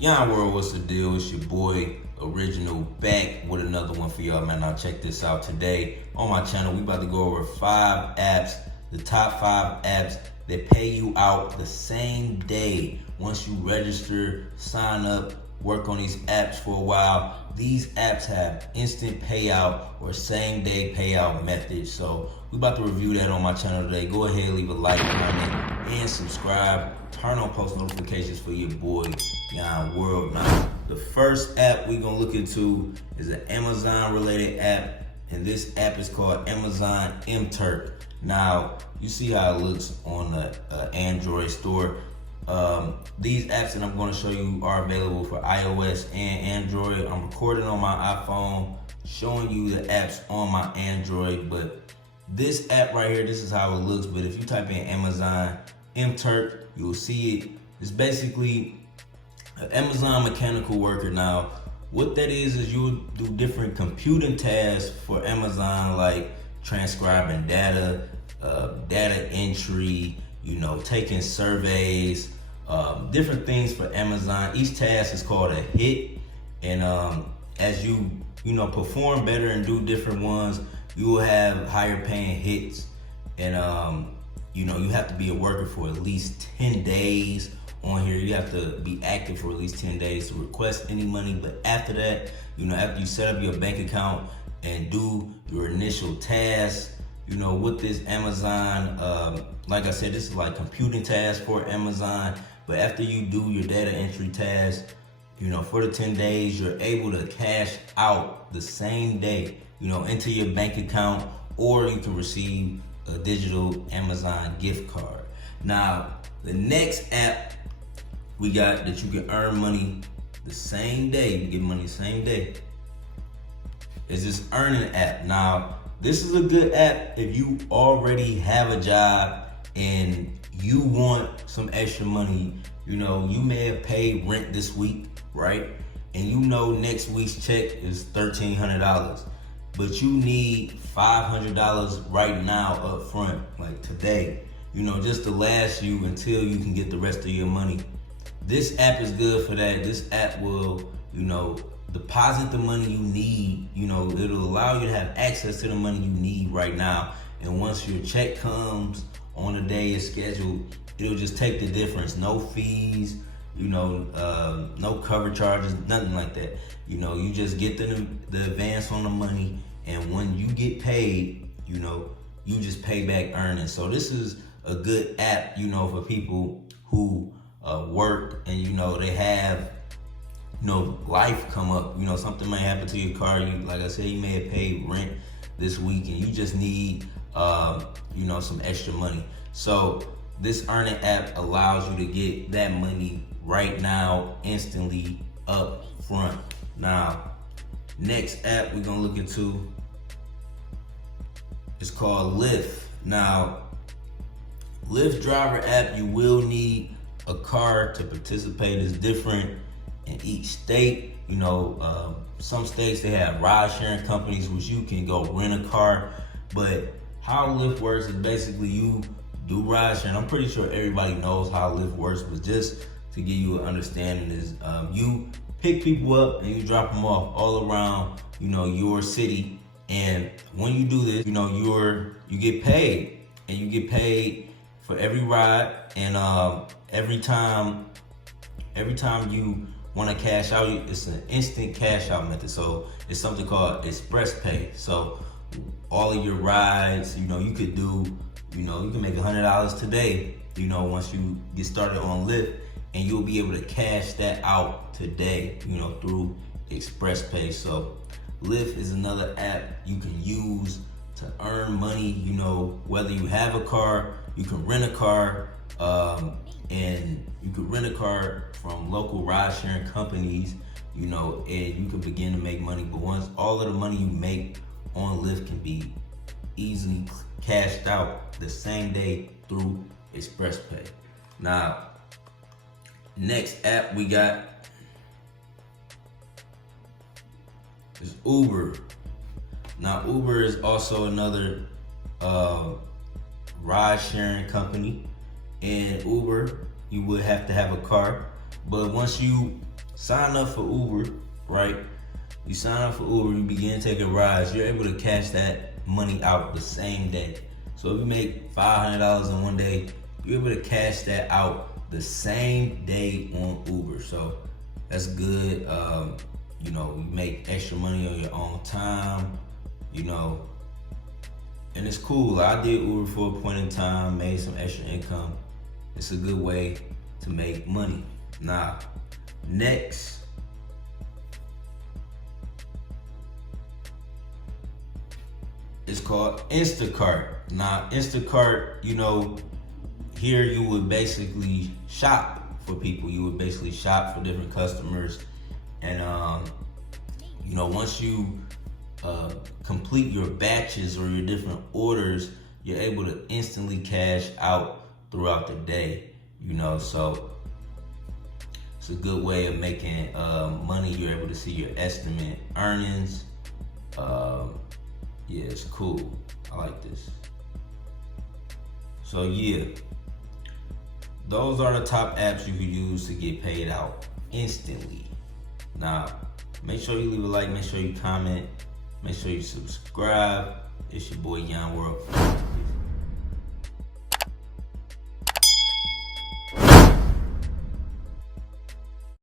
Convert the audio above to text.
Yon World, what's the deal? It's your boy Original back with another one for y'all, man. Now check this out. Today on my channel, we about to go over 5 apps, the top 5 apps that pay you out the same day once you register, sign up, work on these apps for a while. These apps have instant payout or same day payout methods. So we about to review that on my channel today. Go ahead, leave a like, comment, and subscribe. Turn on post notifications for your boy Yon World. Now, the first app we're gonna look into is an Amazon related app, and this app is called Amazon MTurk. Now, you see how it looks on the Android store. These apps that I'm going to show you are available for iOS and Android. I'm recording on my iPhone, showing you the apps on my Android, but this app right here, this is how it looks. But if you type in Amazon MTurk, you'll see it. It's basically an Amazon mechanical worker. Now, what that is you'll do different computing tasks for Amazon, like transcribing data, data entry, taking surveys, different things for Amazon. Each task is called a hit, and as you perform better and do different ones, you will have higher paying hits. And you have to be a worker for at least 10 days on here. You have to be active for at least 10 days to request any money. But after that, after you set up your bank account and do your initial tasks, with this Amazon, like I said, this is like computing tasks for Amazon. But after you do your data entry task, for the 10 days, you're able to cash out the same day, into your bank account, or you can receive a digital Amazon gift card. Now, the next app we got that you can earn money the same day, you get money the same day, is this earning app. Now, this is a good app if you already have a job and you want some extra money. You may have paid rent this week, right? And next week's check is $1,300, but you need $500 right now up front, like today, just to last you until you can get the rest of your money. This app is good for that. This app will, deposit the money you need. It'll allow you to have access to the money you need right now. And once your check comes on the day it's scheduled, it'll just take the difference. No fees, no cover charges, nothing like that. You just get the advance on the money, and when you get paid, you just pay back earnings. So this is a good app, for people who work and they have life come up. Something may happen to your car. Like I said, you may have paid rent this week and you just need some extra money. So this earning app allows you to get that money right now, instantly, up front. Now, next app we're gonna look into is called Lyft. Now, Lyft driver app, you will need a car to participate. Is different in each state. Some states they have ride sharing companies which you can go rent a car, but how Lyft works is basically you do ride sharing. I'm pretty sure everybody knows how Lyft works, but just to give you an understanding is you pick people up and you drop them off all around your city. And when you do this, you get paid, and you get paid for every ride. And every time you want to cash out, it's an instant cash out method. So it's something called Express Pay. So all of your rides, you could do, you can make $100 today, once you get started on Lyft, and you'll be able to cash that out today, through Express Pay. So Lyft is another app you can use to earn money. Whether you have a car, you can rent a car, and you can rent a car from local ride sharing companies, and you can begin to make money. But once all of the money you make on Lyft can be easily cashed out the same day through Express Pay. Now, next app we got is Uber. Now, Uber is also another ride sharing company. And Uber, you would have to have a car, but once you sign up for Uber, right? You sign up for Uber, you begin taking rides, you're able to cash that money out the same day. So if you make $500 in one day, you're able to cash that out the same day on Uber. So that's good. You know, you make extra money on your own time, you know, and it's cool. I did Uber for a point in time, made some extra income. It's a good way to make money. Now, next, it's called Instacart. Now, Instacart, you know, here you would basically shop for people. You would basically shop for different customers. And, you know, once you complete your batches or your different orders, you're able to instantly cash out throughout the day, you know. So it's a good way of making money. You're able to see your estimate earnings. Yeah, it's cool. I like this. So yeah, those are the top apps you can use to get paid out instantly. Now, make sure you leave a like, make sure you comment, make sure you subscribe. It's your boy Yon World.